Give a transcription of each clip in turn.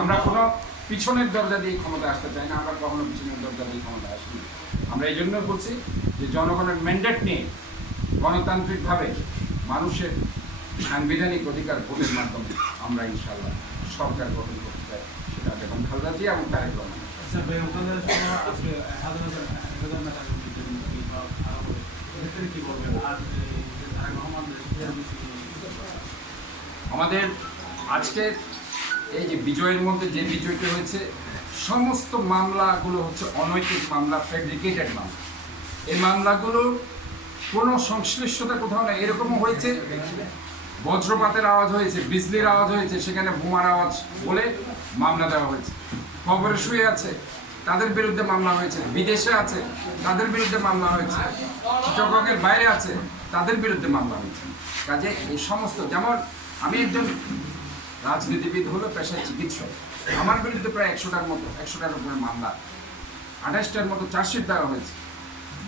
আমরা কোনো পিছনের দরজা দিয়ে ক্ষমতা আসতে চাই না আমরা কখনো পিছনের দরজা দিয়ে ক্ষমতা আসি না। আমরা এই জন্য বলছি যে জনগণের ম্যান্ডেট নিয়ে গণতান্ত্রিকভাবে মানুষের সাংবিধানিক অধিকার ভোটের মাধ্যমে আমরা ইনশাল্লাহ সরকার গঠন করতে চাই সেটা বেগম খালেদা জিয়া এবং তারেক রহমান। আমাদের আজকে এই যে বিজয়ের মধ্যে যে বিজয়টি হয়েছে, সমস্ত মামলাগুলো হচ্ছে অনৈতিক মামলা ফেব্রিকেটেড মামলা। এই মামলাগুলোর কোনো সংশ্লিষ্টতা কোথাও নেই। এরকমও হয়েছে, বজ্রপাতের আওয়াজ হয়েছে, বিজলির আওয়াজ হয়েছে, সেখানে বোমার আওয়াজ বলে মামলা দেওয়া হয়েছে। কবরে শুয়ে আছে, তাদের বিরুদ্ধে মামলা হয়েছে, বিদেশে আছে, তাদের বিরুদ্ধে মামলা হয়েছে চিটগঙ্গের বাইরে আছে, তাদের বিরুদ্ধে মামলা হয়েছে। কাজে এই সমস্ত, যেমন আমি একজন রাজনীতিবিদ হলো পেশায় চিকিৎসক। আমার বিরুদ্ধে প্রায় একশোটার মতো, একশোটার উপরে মামলা। আঠাশটার মতো চার্জশিট দেওয়া হয়েছে।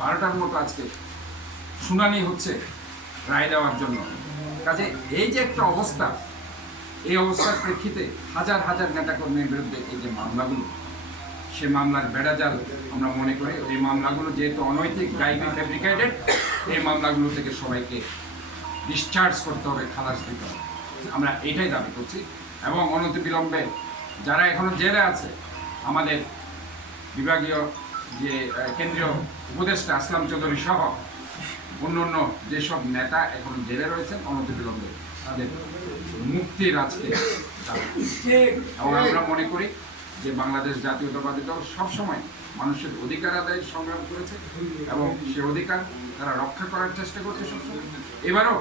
বারোটার মতো আজকে শুনানি হচ্ছে রায় দেওয়ার জন্য। কাজে এই যে একটা অবস্থা, এই অবস্থার প্রেক্ষিতে হাজার হাজার নেতাকর্মীর বিরুদ্ধে এই যে মামলাগুলো, সে মামলার বেড়াজাল আমরা মনে করি, এই মামলাগুলো যেহেতু অনৈতিক গাইবি ফেব্রিকেটেড, এই মামলাগুলো থেকে সবাইকে ডিসচার্জ করতে হবে, খালাস দিতে হবে। আমরা এটাই দাবি করছি। এবং অনতি অনতিবিলম্বে যারা এখনও জেলে আছে, আমাদের বিভাগীয় যে কেন্দ্রীয় উপদেষ্টা আসলাম চৌধুরী সহ অন্য অন্য যেসব নেতা এখন জেলে রয়েছেন অনতিবিলম্বে তাদের মুক্তির আজকে এবং আমরা মনে করি যে বাংলাদেশ জাতীয়তাবাদী দল সবসময় মানুষের অধিকার আদায় সংগ্রাম করেছে এবং সে অধিকার তারা রক্ষা করার চেষ্টা করছে সবসময়। এবারও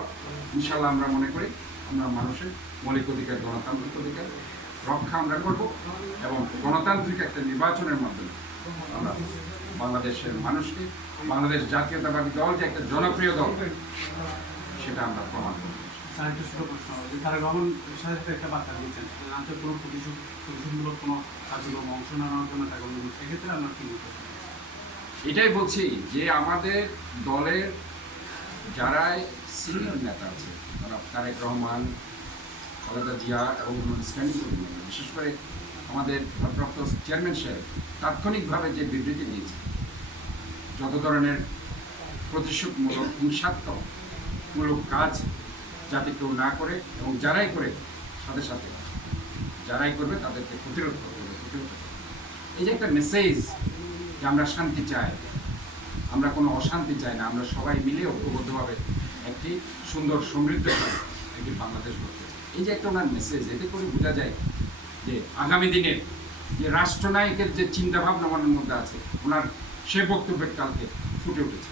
ইনশাল্লাহ আমরা মনে করি মানুষের মৌলিক অধিকার গণতান্ত্রিক অধিকার রক্ষা আমরা করব এবং গণতান্ত্রিক একটা নির্বাচনের মাধ্যমে আমরা বাংলাদেশের মানুষকে বাংলাদেশ জাতীয়তাবাদী দল যে একটা জনপ্রিয় দল সেটা আমরা প্রমাণ করব। স্যার একটা ছোট প্রশ্ন। যে তারেক রহমান সাথে একটা বার্তা দিয়েছেন আন্তরিক কোনো প্রতিশোধ প্রতিশোধমূলক কোনো কার্যক্রম অংশ নেওয়ার জন্য টাকা অনুরোধ সেক্ষেত্রে আপনার কি এটাই বলছি যে আমাদের দলের যারা সিনিয়র নেতা আছে, তারা তারেক রহমান, খালেদা জিয়া এবং স্ট্যান্ডিং কমিটি বিশেষ করে আমাদের ভারপ্রাপ্ত চেয়ারম্যান সাহেব তাৎক্ষণিকভাবে যে বিবৃতি দিয়েছে যত ধরনের প্রতিশোধমূলক হিংসাত্মকমূলক কাজ যাতে কেউ না করে এবং যারাই করে সাথে সাথে, যারাই করবে তাদেরকে প্রতিরোধ করতে হবে। এই যে একটা মেসেজ যে আমরা শান্তি চাই আমরা কোনো অশান্তি চাই না, আমরা সবাই মিলে ঐক্যবদ্ধভাবে একটি সুন্দর সমৃদ্ধ একটি বাংলাদেশ গড়তে। এই যে একটা ওনার মেসেজ এতে করে বোঝা যায় যে আগামী দিনের যে রাষ্ট্রনায়কের যে চিন্তাভাবনা ওনার মধ্যে আছে, ওনার সে বক্তব্যের কালকে ফুটে উঠেছে